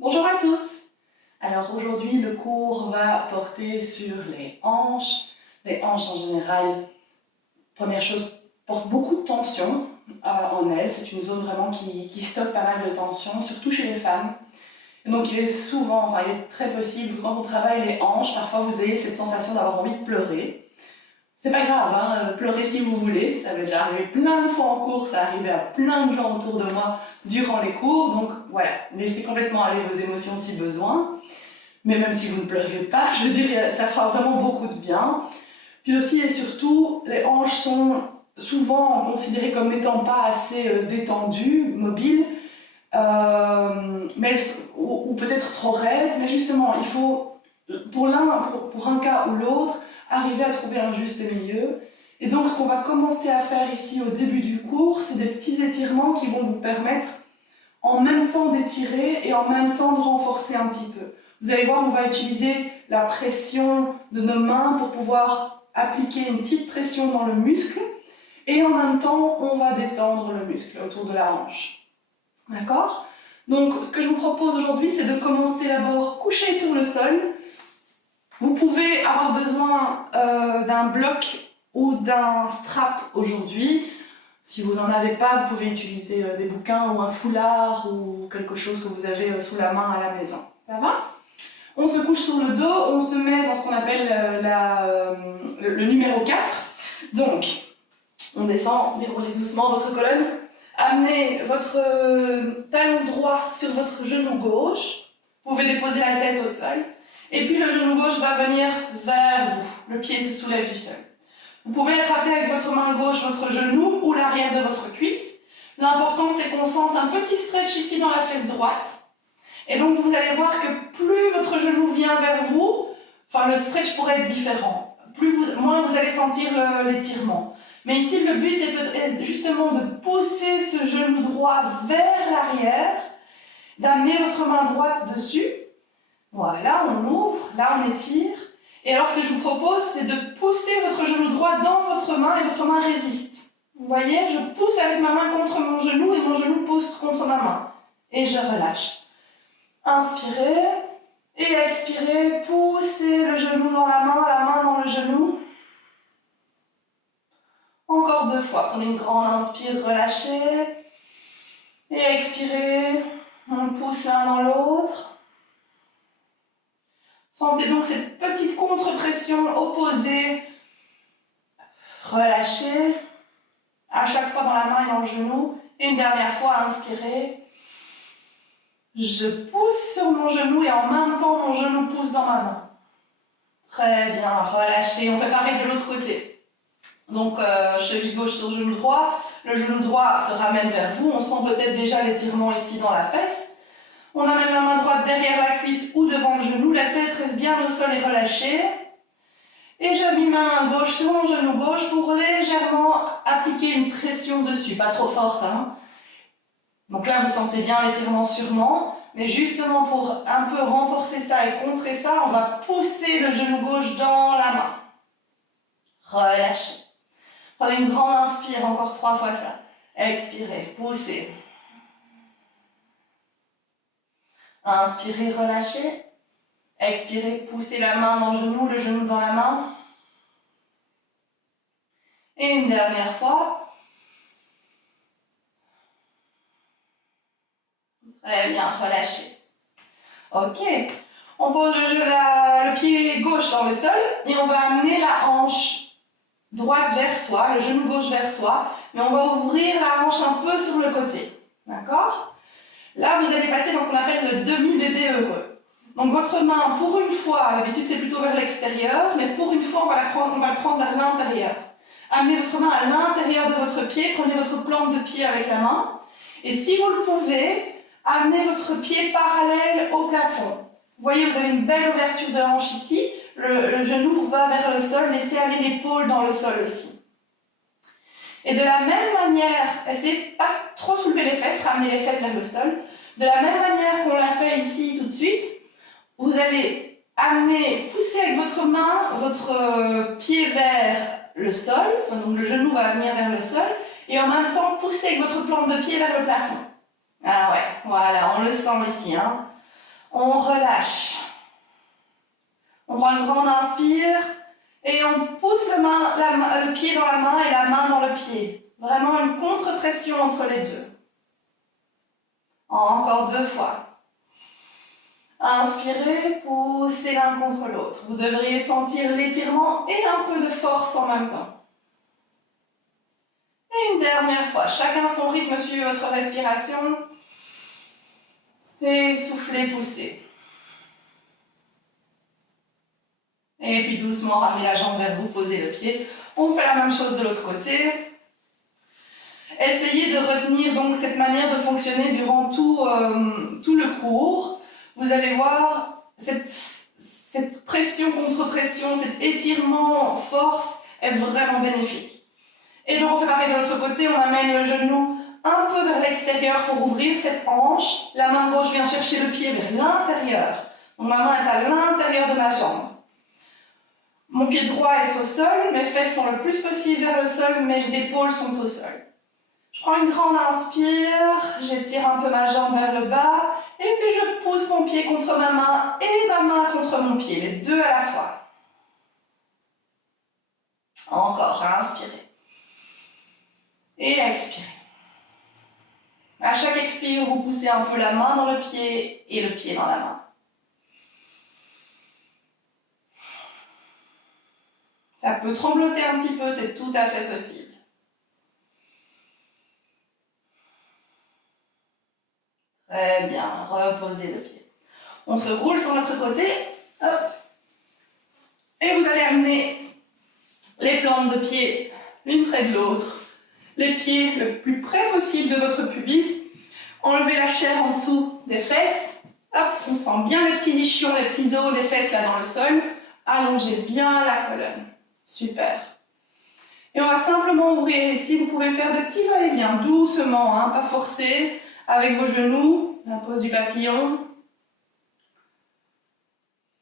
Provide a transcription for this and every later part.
Bonjour à tous. Alors aujourd'hui le cours va porter sur les hanches. Les hanches en général, première chose, portent beaucoup de tension en elles. C'est une zone vraiment qui stocke pas mal de tension, surtout chez les femmes. Et donc il est souvent, il est très possible que quand on travaille les hanches, parfois vous ayez cette sensation d'avoir envie de pleurer. C'est pas grave, hein, pleurez si vous voulez, ça m'est déjà arrivé plein de fois en cours, ça arrivait à plein de gens autour de moi durant les cours, donc voilà, laissez complètement aller vos émotions si besoin. Mais même si vous ne pleurez pas, je dirais, ça fera vraiment beaucoup de bien. Puis aussi et surtout, les hanches sont souvent considérées comme n'étant pas assez détendues, mobiles, ou peut-être trop raides, mais justement, il faut, pour un cas ou l'autre, arriver à trouver un juste milieu. Et donc, ce qu'on va commencer à faire ici au début du cours, c'est des petits étirements qui vont vous permettre en même temps d'étirer et en même temps de renforcer un petit peu. Vous allez voir, on va utiliser la pression de nos mains pour pouvoir appliquer une petite pression dans le muscle et en même temps, on va détendre le muscle autour de la hanche. D'accord? Donc, ce que je vous propose aujourd'hui, c'est de commencer d'abord couché sur le sol. Vous pouvez avoir besoin d'un bloc ou d'un strap aujourd'hui. Si vous n'en avez pas, vous pouvez utiliser des bouquins ou un foulard ou quelque chose que vous avez sous la main à la maison. Ça va? On se couche sur le dos, on se met dans ce qu'on appelle le numéro 4. Donc, on descend, déroulez doucement votre colonne. Amenez votre talon droit sur votre genou gauche. Vous pouvez déposer la tête au sol. Et puis le genou gauche va venir vers vous. Le pied se soulève du sol. Vous pouvez attraper avec votre main gauche votre genou ou l'arrière de votre cuisse. L'important, c'est qu'on sente un petit stretch ici dans la fesse droite. Et donc, vous allez voir que plus votre genou vient vers vous, le stretch pourrait être différent. Moins vous allez sentir l'étirement. Mais ici, le but est justement de pousser ce genou droit vers l'arrière, d'amener votre main droite dessus. Voilà, on ouvre, là on étire. Et alors ce que je vous propose, c'est de pousser votre genou droit dans votre main et votre main résiste. Vous voyez, je pousse avec ma main contre mon genou et mon genou pousse contre ma main. Et je relâche. Inspirez et expirez, poussez le genou dans la main dans le genou. Encore 2 fois, prenez une grande inspire, relâchez. Et expirez, on pousse l'un dans l'autre. Sentez donc cette petite contre-pression opposée. Relâchez. À chaque fois dans la main et dans le genou. Et une dernière fois, inspirez. Je pousse sur mon genou et en même temps, mon genou pousse dans ma main. Très bien, relâchez. On fait pareil de l'autre côté. Donc, cheville gauche sur genou droit. Le genou droit se ramène vers vous. On sent peut-être déjà l'étirement ici dans la fesse. On amène la main droite derrière la cuisse ou devant le genou. La tête reste bien au sol et relâchée. Et j'appuie ma main gauche sur mon genou gauche pour légèrement appliquer une pression dessus. Pas trop forte, hein. Donc là, vous sentez bien l'étirement sûrement. Mais justement, pour un peu renforcer ça et contrer ça, on va pousser le genou gauche dans la main. Relâchez. Prenez une grande inspire, encore 3 fois ça. Expirez, poussez. Inspirez, relâchez. Expirez, poussez la main dans le genou dans la main. Et une dernière fois. Très bien, relâchez. Ok. On pose le pied gauche dans le sol et on va amener la hanche droite vers soi, le genou gauche vers soi, mais on va ouvrir la hanche un peu sur le côté. D'accord ? Là, vous allez passer dans ce qu'on appelle le demi-bébé heureux. Donc votre main, pour une fois, d'habitude c'est plutôt vers l'extérieur, mais pour une fois, on va le prendre vers l'intérieur. Amenez votre main à l'intérieur de votre pied, prenez votre plante de pied avec la main. Et si vous le pouvez, amenez votre pied parallèle au plafond. Vous voyez, vous avez une belle ouverture de hanche ici. Le genou va vers le sol, laissez aller l'épaule dans le sol aussi. Et de la même manière, essayez de pas trop soulever les fesses, ramenez les fesses vers le sol. De la même manière qu'on l'a fait ici tout de suite, vous allez pousser avec votre main, votre pied vers le sol, donc le genou va venir vers le sol, et en même temps pousser avec votre plante de pied vers le plafond. Ah ouais, voilà, on le sent ici, hein. On relâche. On prend une grande inspire et on pousse le pied dans la main et la main dans le pied. Vraiment une contre-pression entre les deux. Encore 2 fois. Inspirez, poussez l'un contre l'autre. Vous devriez sentir l'étirement et un peu de force en même temps. Et une dernière fois, chacun son rythme, suivez votre respiration. Et soufflez, poussez. Et puis doucement, ramenez la jambe vers vous, posez le pied. On fait la même chose de l'autre côté. Essayez de retenir donc cette manière de fonctionner durant tout le cours. Vous allez voir cette pression contre pression, cet étirement force est vraiment bénéfique. Et donc on fait pareil de l'autre côté, on amène le genou un peu vers l'extérieur pour ouvrir cette hanche. La main gauche vient chercher le pied vers l'intérieur. Donc ma main est à l'intérieur de ma jambe. Mon pied droit est au sol, mes fesses sont le plus possible vers le sol, mes épaules sont au sol. Je prends une grande inspire, j'étire un peu ma jambe vers le bas, et puis je pousse mon pied contre ma main et ma main contre mon pied, les deux à la fois. Encore, inspirez. Et expirez. À chaque expire, vous poussez un peu la main dans le pied et le pied dans la main. Ça peut trembloter un petit peu, c'est tout à fait possible. Très bien, reposez le pied. On se roule sur notre côté. Hop. Et vous allez amener les plantes de pied l'une près de l'autre. Les pieds le plus près possible de votre pubis. Enlevez la chair en dessous des fesses. Hop, on sent bien les petits ischions, les petits os des fesses là dans le sol. Allongez bien la colonne. Super. Et on va simplement ouvrir ici. Vous pouvez faire de petits va-et-vient doucement, hein, pas forcé, avec vos genoux, la pose du papillon.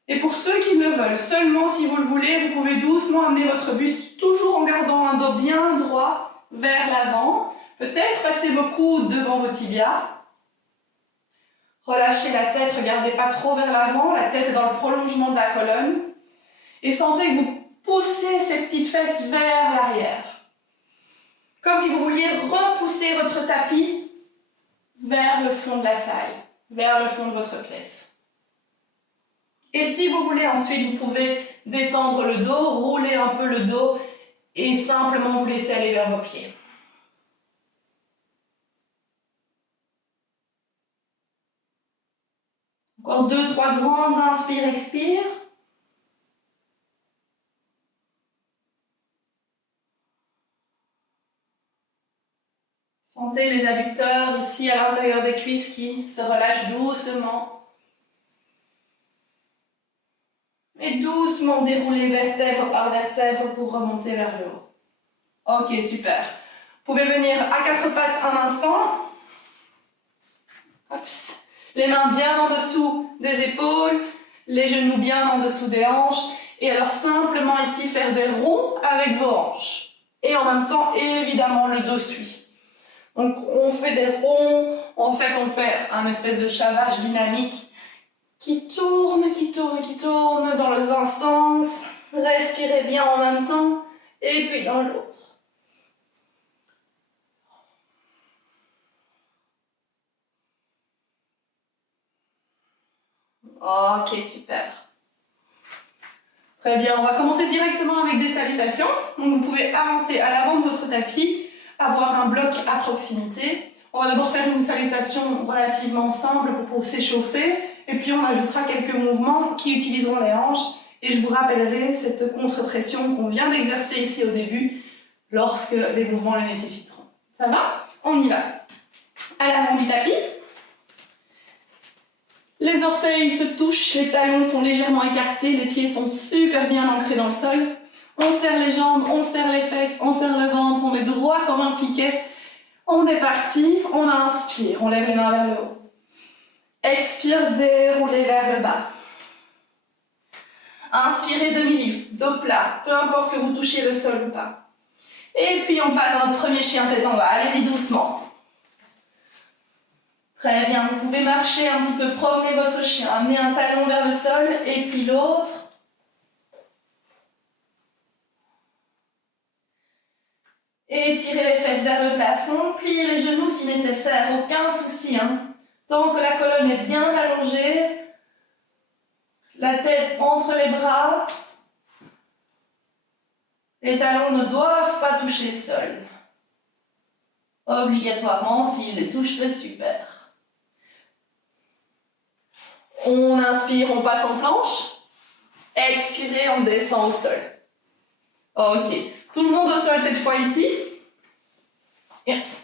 Et pour ceux qui le veulent, seulement si vous le voulez, vous pouvez doucement amener votre buste, toujours en gardant un dos bien droit vers l'avant. Peut-être passer vos coudes devant vos tibias. Relâchez la tête, regardez pas trop vers l'avant, la tête est dans le prolongement de la colonne. Et sentez que vous poussez ces petites fesses vers l'arrière. Comme si vous vouliez repousser votre tapis vers le fond de la salle, vers le fond de votre pièce. Et si vous voulez ensuite, vous pouvez détendre le dos, rouler un peu le dos et simplement vous laisser aller vers vos pieds. Encore 2-3 grandes inspires, expire. Sentez les adducteurs ici à l'intérieur des cuisses qui se relâchent doucement. Et doucement dérouler vertèbre par vertèbre pour remonter vers le haut. Ok, super. Vous pouvez venir à 4 pattes un instant. Hops. Les mains bien en dessous des épaules, les genoux bien en dessous des hanches. Et alors simplement ici faire des ronds avec vos hanches. Et en même temps, évidemment, le dos suit. Donc on fait des ronds, en fait on fait un espèce de chavage dynamique qui tourne dans les un sens. Respirez bien en même temps et puis dans l'autre. Ok, super. Très bien, on va commencer directement avec des salutations. Donc vous pouvez avancer à l'avant de votre tapis, avoir un bloc à proximité. On va d'abord faire une salutation relativement simple pour s'échauffer. Et puis on ajoutera quelques mouvements qui utiliseront les hanches. Et je vous rappellerai cette contre-pression qu'on vient d'exercer ici au début lorsque les mouvements le nécessiteront. Ça va? On y va. À l'avant du tapis. Les orteils se touchent, les talons sont légèrement écartés, les pieds sont super bien ancrés dans le sol. On serre les jambes, on serre les fesses, on serre le ventre, on est droit comme un piquet. On est parti, on inspire, on lève les mains vers le haut. Expire, déroulez vers le bas. Inspirez, demi-lift, dos plat, peu importe que vous touchiez le sol ou pas. Et puis on passe à notre premier chien tête en bas, allez-y doucement. Très bien, vous pouvez marcher un petit peu, promener votre chien, amener un talon vers le sol et puis l'autre. Étirez les fesses vers le plafond, pliez les genoux si nécessaire, aucun souci. Tant que la colonne est bien allongée, la tête entre les bras, les talons ne doivent pas toucher le sol. Obligatoirement, s'ils les touchent, c'est super. On inspire, on passe en planche. Expirez, on descend au sol. Ok. Tout le monde au sol cette fois ici. Yes.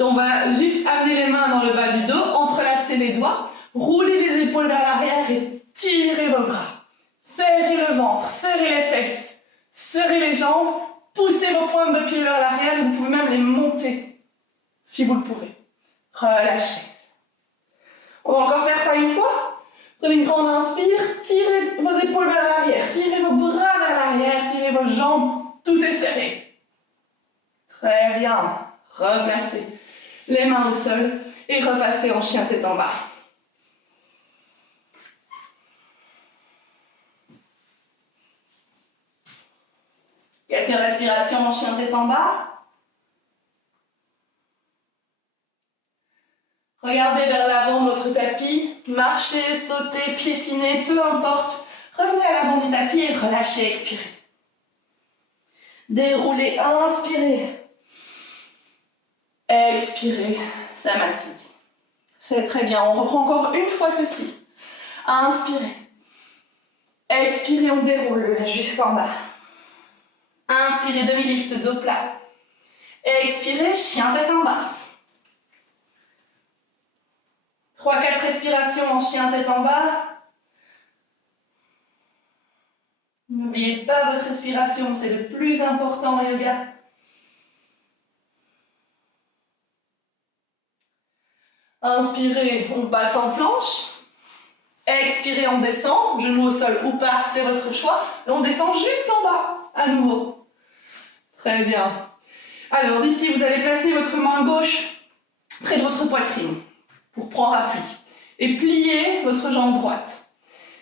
On va juste amener les mains dans le bas du dos, entrelacer les doigts, rouler les épaules vers l'arrière et tirer vos bras. Serrez le ventre, serrez les fesses, serrez les jambes, poussez vos pointes de pied vers l'arrière et vous pouvez même les monter si vous le pouvez. Relâchez. On va encore faire ça une fois. Prenez une grande inspire, tirez vos épaules vers l'arrière, tirez vos bras vers l'arrière, tirez vos jambes, tout est serré. Très bien. Replacez les mains au sol et repassez en chien tête en bas. Quelques respirations en chien tête en bas. Regardez vers l'avant de votre tapis, marchez, sautez, piétinez, peu importe. Revenez à l'avant du tapis et relâchez, expirez. Déroulez, inspirez. Expirez, Samastiti. C'est très bien, on reprend encore une fois ceci. Inspirez. Expirez, on déroule jusqu'en bas. Inspirez, demi-lift, dos plat. Expirez, chien tête en bas. 3-4 respirations en chien tête en bas. N'oubliez pas votre respiration, c'est le plus important en yoga. Inspirez, on passe en planche. Expirez, on descend, genou au sol ou pas, c'est votre choix. Et on descend jusqu'en bas, à nouveau. Très bien. Alors d'ici, vous allez placer votre main gauche près de votre poitrine pour prendre appui. Et plier votre jambe droite.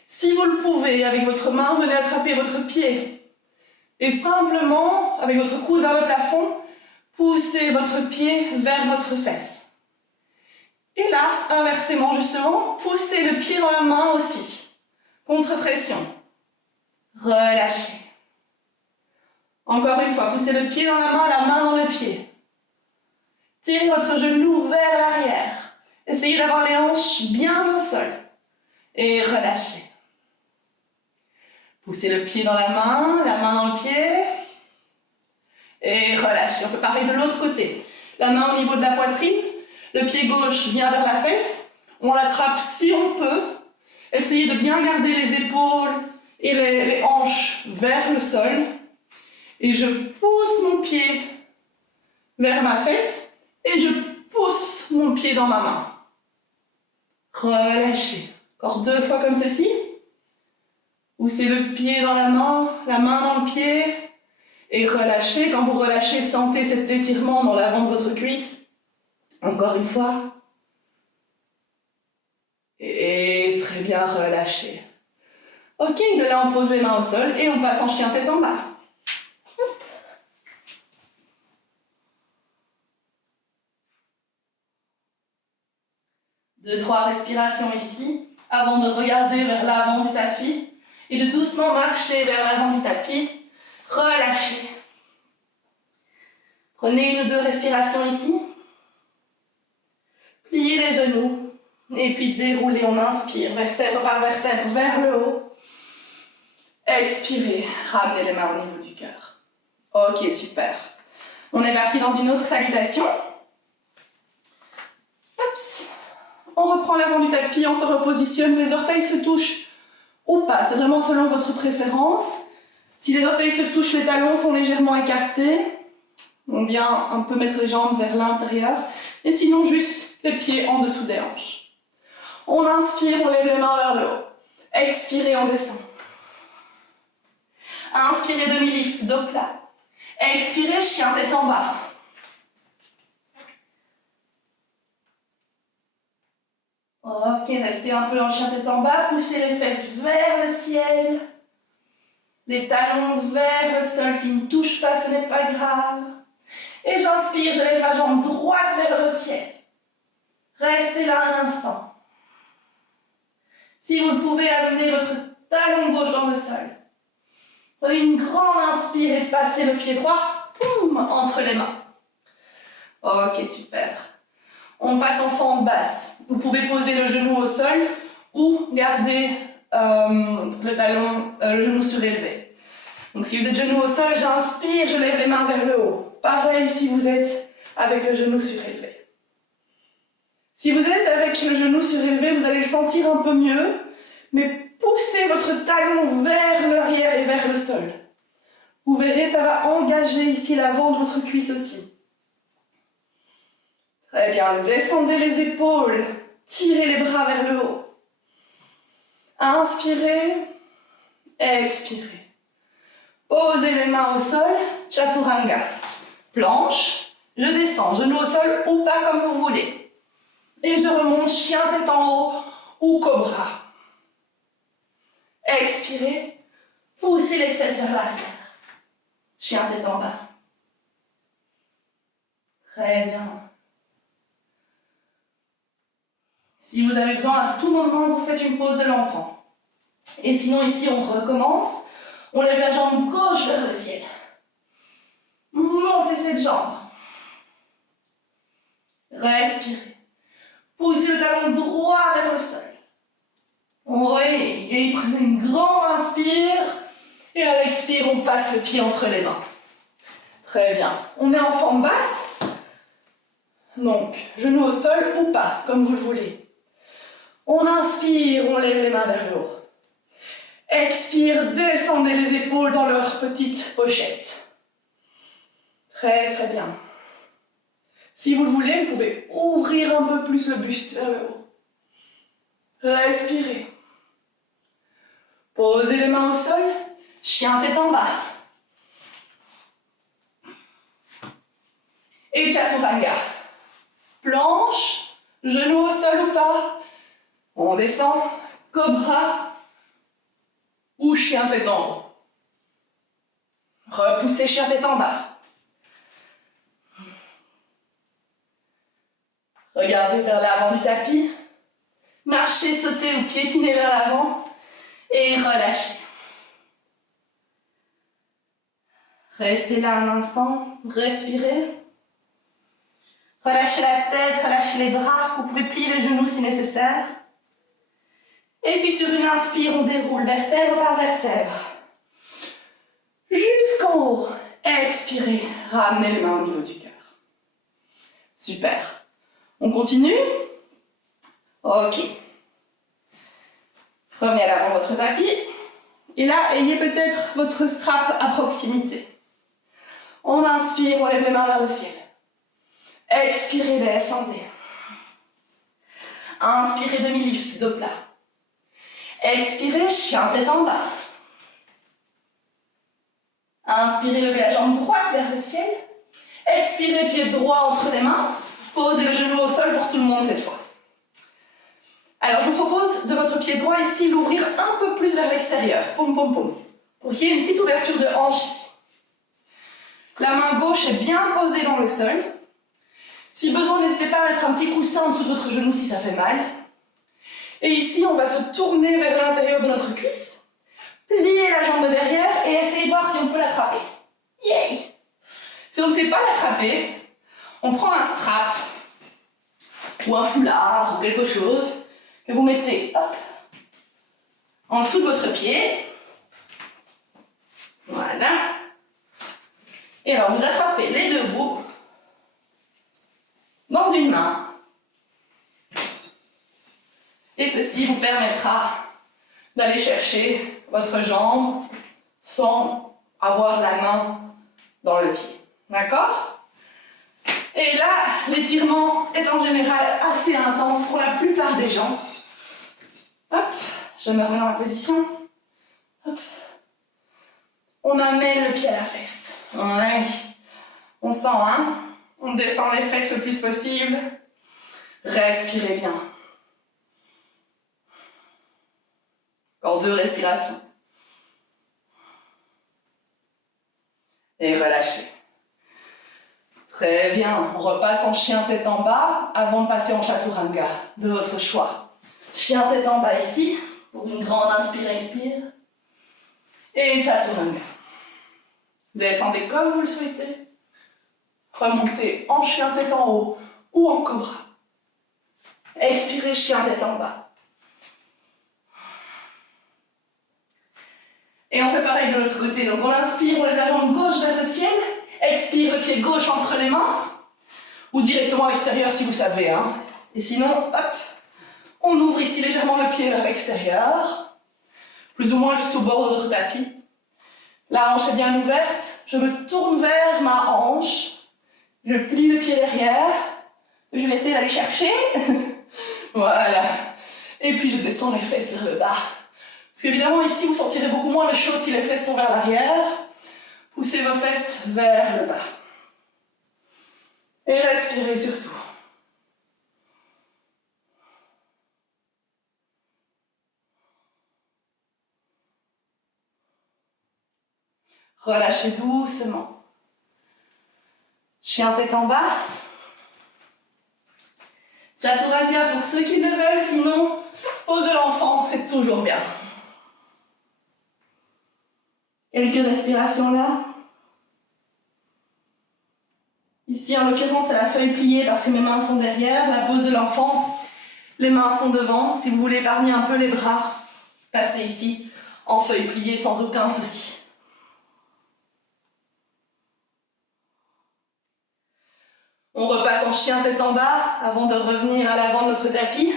Si vous le pouvez, avec votre main, venez attraper votre pied. Et simplement, avec votre coude vers le plafond, poussez votre pied vers votre fesse. Et là, inversement justement, poussez le pied dans la main aussi. Contre-pression. Relâchez. Encore une fois, poussez le pied dans la main dans le pied. Tirez votre genou vers l'arrière. Essayez d'avoir les hanches bien au sol. Et relâchez. Poussez le pied dans la main dans le pied. Et relâchez. On fait pareil de l'autre côté. La main au niveau de la poitrine. Le pied gauche vient vers la fesse. On l'attrape si on peut. Essayez de bien garder les épaules et les hanches vers le sol. Et je pousse mon pied vers ma fesse. Et je pousse mon pied dans ma main. Relâchez. Encore 2 fois comme ceci. Poussez le pied dans la main dans le pied. Et relâchez. Quand vous relâchez, sentez cet étirement dans l'avant de votre cuisse. Encore une fois. Et très bien, relâchez. Ok, de là on pose les mains au sol et on passe en chien tête en bas. 2-3 respirations ici, avant de regarder vers l'avant du tapis et de doucement marcher vers l'avant du tapis. Relâchez. Prenez 1 ou 2 respirations ici. Pliez les genoux. Et puis déroulez, on inspire, vertèbre par vertèbre, vers le haut. Expirez, ramenez les mains au niveau du cœur. Ok, super. On est parti dans une autre salutation. Oups. On reprend l'avant du tapis, on se repositionne, les orteils se touchent ou pas, c'est vraiment selon votre préférence. Si les orteils se touchent, les talons sont légèrement écartés. On vient un peu mettre les jambes vers l'intérieur. Et sinon, juste les pieds en dessous des hanches. On inspire, on lève les mains vers le haut. Expirez, on descend. Inspirez, demi-lift, dos plat. Expirez, chien tête en bas. Ok, restez un peu en chien tête en bas, poussez les fesses vers le ciel. Les talons vers le sol, s'ils ne touchent pas, ce n'est pas grave. Et j'inspire, je lève ma jambe droite vers le ciel. Restez là un instant. Si vous le pouvez, amenez votre talon gauche dans le sol. Prenez une grande inspire et passez le pied droit entre les mains. Ok, super. On passe en fente basse. Vous pouvez poser le genou au sol ou garder le genou surélevé. Donc si vous êtes genou au sol, j'inspire, je lève les mains vers le haut. Pareil si vous êtes avec le genou surélevé. Si vous êtes avec le genou surélevé, vous allez le sentir un peu mieux, mais poussez votre talon vers l'arrière et vers le sol. Vous verrez, ça va engager ici l'avant de votre cuisse aussi. Très bien, descendez les épaules, tirez les bras vers le haut. Inspirez, expirez. Posez les mains au sol, chaturanga. Planche, je descends, genou au sol ou pas comme vous voulez. Et je remonte, chien tête en haut ou cobra. Expirez, poussez les fesses vers l'arrière. Chien tête en bas. Très bien. Si vous avez besoin, à tout moment, vous faites une pause de l'enfant. Et sinon, ici, on recommence. On lève la jambe gauche vers le ciel. Montez cette jambe. Respirez. Poussez le talon droit vers le sol. Oui, et prenez une grande inspire. Et à l'expire, on passe le pied entre les mains. Très bien. On est en forme basse. Donc, genou au sol ou pas, comme vous le voulez. On inspire, on lève les mains vers le haut. Expire, descendez les épaules dans leur petite pochette. Très très bien. Si vous le voulez, vous pouvez ouvrir un peu plus le buste vers le haut. Respirez. Posez les mains au sol, chien tête en bas. Et chaturanga. Planche, genou au sol ou pas. On descend, cobra ou chien tête en haut. Repoussez chien tête en bas. Regardez vers l'avant du tapis. Marchez, sautez ou piétinez vers l'avant. Et relâchez. Restez là un instant. Respirez. Relâchez la tête, relâchez les bras. Vous pouvez plier les genoux si nécessaire. Et puis sur une inspire, on déroule vertèbre par vertèbre. Jusqu'en haut. Expirez. Ramenez les mains au niveau du cœur. Super. On continue? Ok. Revenez à l'avant de votre tapis. Et là, ayez peut-être votre strap à proximité. On inspire, on lève les mains vers le ciel. Expirez, descendez. Inspirez, demi-lift, dos plat. Expirez, chien tête en bas. Inspirez, levez la jambe droite vers le ciel. Expirez, pied droit entre les mains. Posez le genou au sol pour tout le monde cette fois. Alors, je vous propose de votre pied droit ici l'ouvrir un peu plus vers l'extérieur. Poum, poum, poum. Pour qu'il y ait une petite ouverture de hanche ici. La main gauche est bien posée dans le sol. Si besoin, n'hésitez pas à mettre un petit coussin en dessous de votre genou si ça fait mal. Et ici, on va se tourner vers l'intérieur de notre cuisse. Plier la jambe de derrière et essayer de voir si on peut l'attraper. Yay! Si on ne sait pas l'attraper, on prend un strap ou un foulard ou quelque chose que vous mettez hop, en dessous de votre pied. Voilà. Et alors, vous attrapez les deux bouts dans une main. Et ceci vous permettra d'aller chercher votre jambe sans avoir la main dans le pied. D'accord? Et là, l'étirement est en général assez intense pour la plupart des gens. Hop, je me remets dans ma position. Hop. On amène le pied à la fesse. Ouais. On sent, hein? On descend les fesses le plus possible. Respirez bien. 2 respirations. Et relâchez. Très bien. On repasse en chien tête en bas avant de passer en chaturanga, de votre choix. Chien tête en bas ici, pour une grande inspire-expire. Et chaturanga. Descendez comme vous le souhaitez. Remontez en chien tête en haut ou en cobra. Expirez, chien tête en bas. Et on fait pareil de l'autre côté. Donc on inspire, on lève la jambe gauche vers le ciel. Expire, le pied gauche entre les mains. Ou directement à l'extérieur si vous savez. Hein. Et sinon, hop, on ouvre ici légèrement le pied vers l'extérieur. Plus ou moins juste au bord de votre tapis. La hanche est bien ouverte. Je me tourne vers ma hanche. Je plie le pied derrière. Je vais essayer d'aller chercher. Voilà. Et puis je descends les fesses vers le bas. Parce qu'évidemment ici vous sentirez beaucoup moins les choses si les fesses sont vers l'arrière. Poussez vos fesses vers le bas. Et respirez surtout. Relâchez doucement. Chien tête en bas. Chaturanga pour ceux qui le veulent, sinon, pose de l'enfant, c'est toujours bien. Quelques respirations là. Ici, en l'occurrence, c'est la feuille pliée parce que mes mains sont derrière. La pose de l'enfant, les mains sont devant. Si vous voulez épargner un peu les bras, passez ici en feuille pliée sans aucun souci. On repasse en chien tête en bas avant de revenir à l'avant de notre tapis.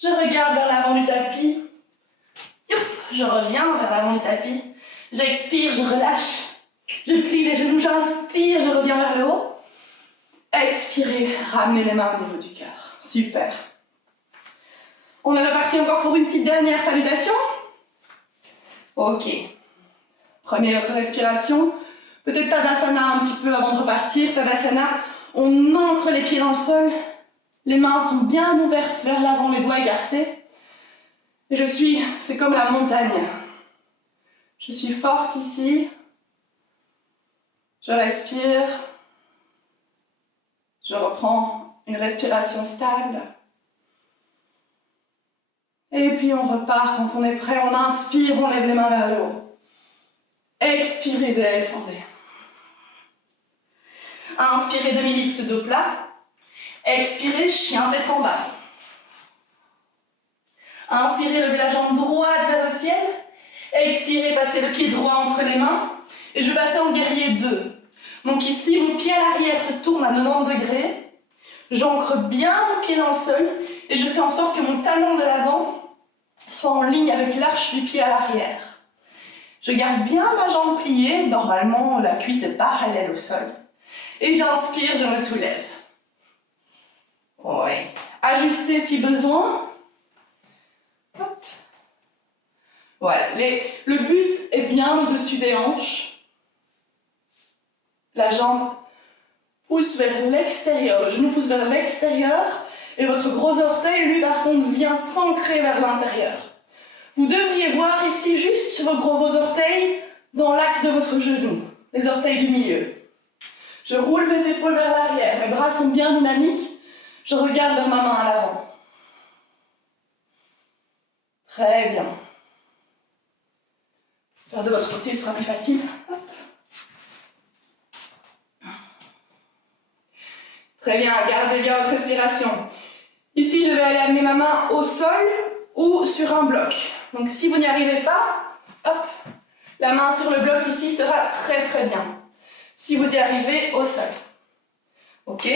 Je regarde vers l'avant du tapis. Youp, je reviens vers l'avant du tapis. J'expire, je relâche. Je plie les genoux, j'inspire, je reviens vers le haut. Expirez, ramenez les mains au niveau du cœur. Super. On est reparti encore pour une petite dernière salutation. Ok. Prenez votre respiration. Peut-être Tadasana un petit peu avant de repartir. Tadasana, on ancre les pieds dans le sol. Les mains sont bien ouvertes vers l'avant, les doigts écartés. Et c'est comme la montagne. Je suis forte ici. Je respire. Je reprends une respiration stable. Et puis on repart quand on est prêt. On inspire, on lève les mains vers le haut. Expirez, descendez. Inspirez, demi-lift dos plat. Expirez, chien tête en bas. Inspirez, levez la jambe droite vers le ciel. Expirez, passez le pied droit entre les mains. Et je vais passer en guerrier 2. Donc ici, mon pied à l'arrière se tourne à 90 degrés. J'ancre bien mon pied dans le sol. Et je fais en sorte que mon talon de l'avant soit en ligne avec l'arche du pied à l'arrière. Je garde bien ma jambe pliée. Normalement, la cuisse est parallèle au sol. Et j'inspire, je me soulève. Ouais. Ajustez si besoin. Hop. Voilà. Le buste est bien au-dessus des hanches. La jambe pousse vers l'extérieur. Le genou pousse vers l'extérieur. Et votre gros orteil, lui, par contre, vient s'ancrer vers l'intérieur. Vous devriez voir ici juste vos orteils dans l'axe de votre genou. Les orteils du milieu. Je roule mes épaules vers l'arrière. Mes bras sont bien dynamiques. Je regarde vers ma main à l'avant. Très bien. Faire de votre côté, ce sera plus facile. Hop. Très bien, gardez bien votre respiration. Ici, je vais aller amener ma main au sol ou sur un bloc. Donc si vous n'y arrivez pas, hop, la main sur le bloc ici sera très très bien. Si vous y arrivez, au sol. Ok?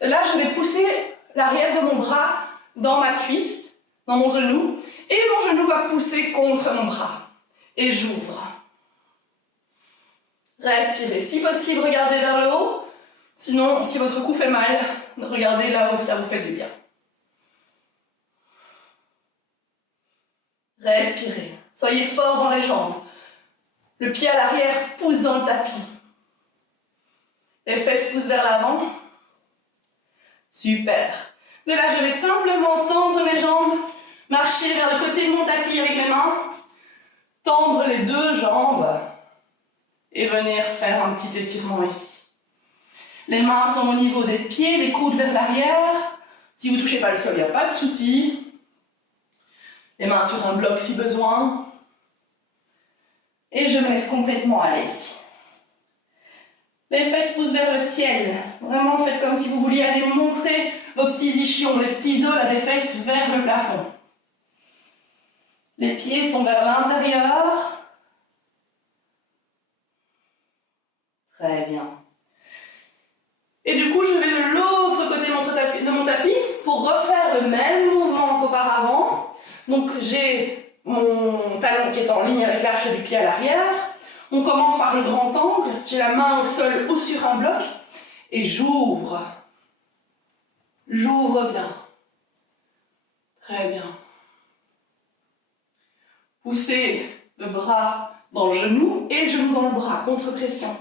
Là, je vais pousser l'arrière de mon bras dans ma cuisse, dans mon genou, et mon genou va pousser contre mon bras. Et j'ouvre. Respirez. Si possible, regardez vers le haut. Sinon, si votre cou fait mal, regardez là où ça vous fait du bien. Respirez. Soyez fort dans les jambes. Le pied à l'arrière pousse dans le tapis. Les fesses poussent vers l'avant. Super. De là, je vais simplement tendre mes jambes, marcher vers le côté de mon tapis avec mes mains, Tendre les deux jambes et venir faire un petit étirement ici. Les mains sont au niveau des pieds, les coudes vers l'arrière. Si vous ne touchez pas le sol, il n'y a pas de souci. Les mains sur un bloc si besoin. Et je me laisse complètement aller ici. Les fesses poussent vers le ciel. Vraiment, faites comme si vous vouliez aller montrer vos petits ischions, les petits os là des fesses vers le plafond. Les pieds sont vers l'intérieur. Très bien. Et du coup, je vais de l'autre côté de mon tapis pour refaire le même mouvement qu'auparavant. Donc, j'ai mon talon qui est en ligne avec l'arche du pied à l'arrière. On commence par le grand angle. J'ai la main au sol ou sur un bloc. Et j'ouvre. J'ouvre bien. Très bien. Poussez le bras dans le genou et le genou dans le bras, contre pression.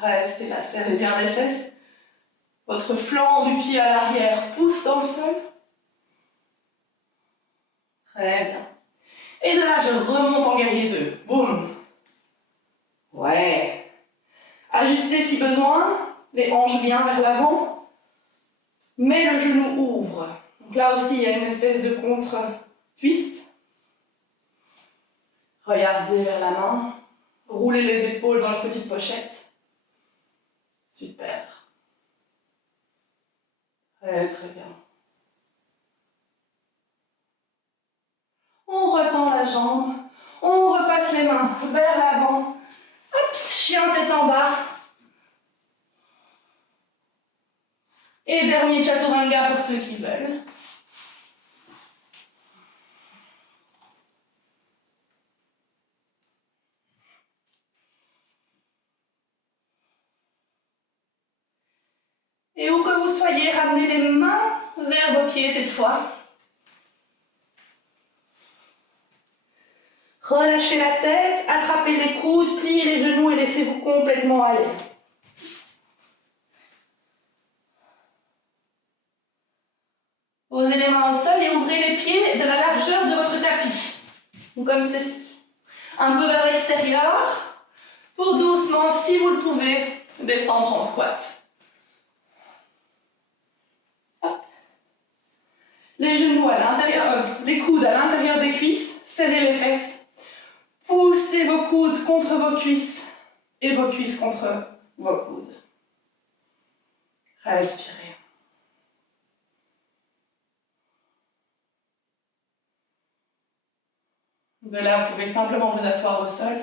Restez là, serrez bien les fesses. Votre flanc du pied à l'arrière pousse dans le sol. Très bien. Et de là, je remonte en guerrier 2. Boum. Ouais. Ajustez si besoin, les hanches bien vers l'avant. Mais le genou ouvre. Donc là aussi, il y a une espèce de contre-twist. Regardez vers la main. Roulez les épaules dans la petite pochette. Super. Très, très bien. On retend la jambe. On repasse les mains vers l'avant. Hop, chien tête en bas. Et dernier chaturanga pour ceux qui veulent. Et où que vous soyez, ramenez les mains vers vos pieds cette fois. Relâchez la tête, attrapez les coudes, pliez les genoux et laissez-vous complètement aller. Posez les mains au sol et ouvrez les pieds de la largeur de votre tapis. Comme ceci. Un peu vers l'extérieur, pour doucement, si vous le pouvez, descendre en squat. Hop. Les genoux à l'intérieur, les coudes à l'intérieur des cuisses, serrez les fesses. Poussez vos coudes contre vos cuisses et vos cuisses contre vos coudes. Respirez. De là, vous pouvez simplement vous asseoir au sol.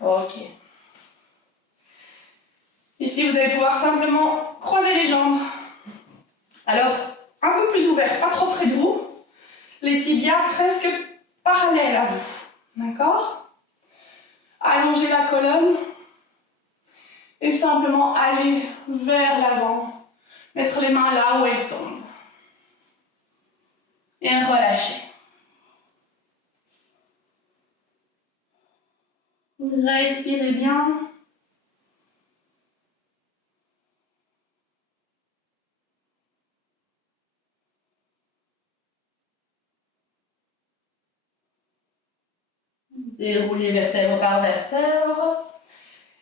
Ok. Ici, vous allez pouvoir simplement croiser les jambes. Alors, un peu plus ouvert, pas trop près de vous. Les tibias presque parallèles à vous. D'accord? Allongez la colonne. Et simplement aller vers l'avant. Mettre les mains là où elles tombent. Et relâcher. Respirez bien. Déroulez vertèbre par vertèbre.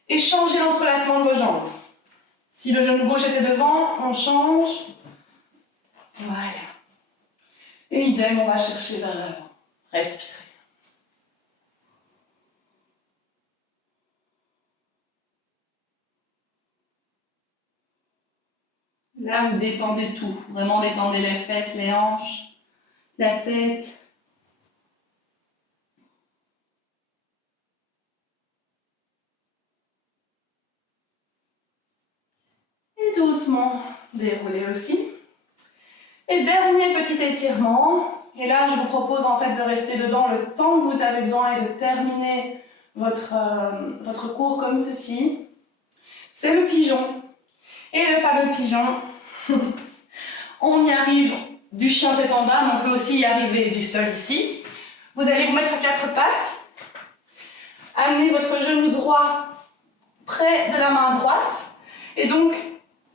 Et changez l'entrelacement de vos jambes. Si le genou gauche était devant, on change. Voilà. Et idem, on va chercher vers l'avant. Respirez. Là, vous détendez tout. Vraiment détendez les fesses, les hanches, la tête. Et doucement, déroulez aussi. Et dernier petit étirement. Et là, je vous propose en fait de rester dedans le temps que vous avez besoin et de terminer votre cours comme ceci. C'est le pigeon. Et le fameux pigeon, on y arrive du chien tête en bas, mais on peut aussi y arriver du sol ici. Vous allez vous mettre à quatre pattes. Amenez votre genou droit près de la main droite. Et donc,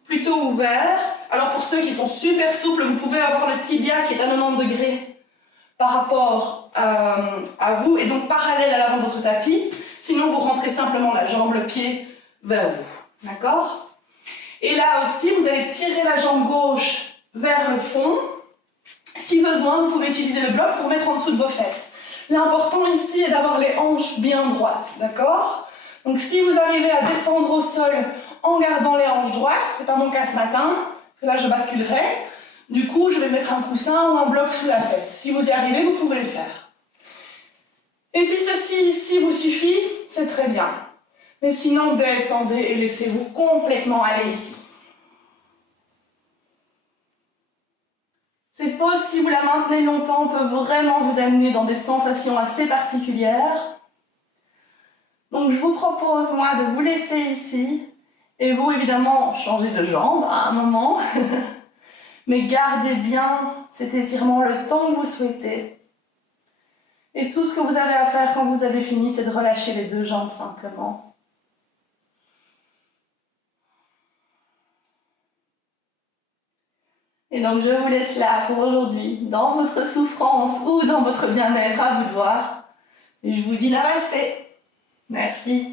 plutôt ouvert, Alors pour ceux qui sont super souples, vous pouvez avoir le tibia qui est à 90 degrés par rapport à vous et donc parallèle à l'avant de votre tapis. Sinon, vous rentrez simplement la jambe, le pied vers vous. D'accord? Et là aussi, vous allez tirer la jambe gauche vers le fond. Si besoin, vous pouvez utiliser le bloc pour mettre en dessous de vos fesses. L'important ici est d'avoir les hanches bien droites. D'accord? Donc si vous arrivez à descendre au sol en gardant les hanches droites, c'est pas mon cas ce matin, parce que là je basculerai. Du coup, je vais mettre un coussin ou un bloc sous la fesse. Si vous y arrivez, vous pouvez le faire. Et si ceci ici vous suffit, c'est très bien. Mais sinon, descendez et laissez-vous complètement aller ici. Cette pose, si vous la maintenez longtemps, peut vraiment vous amener dans des sensations assez particulières. Donc je vous propose, moi, de vous laisser ici. Et vous, évidemment, changer de jambe à un moment. Mais gardez bien cet étirement le temps que vous souhaitez. Et tout ce que vous avez à faire quand vous avez fini, c'est de relâcher les deux jambes simplement. Et donc je vous laisse là pour aujourd'hui, dans votre souffrance ou dans votre bien-être, à vous de voir. Et je vous dis namasté. Merci.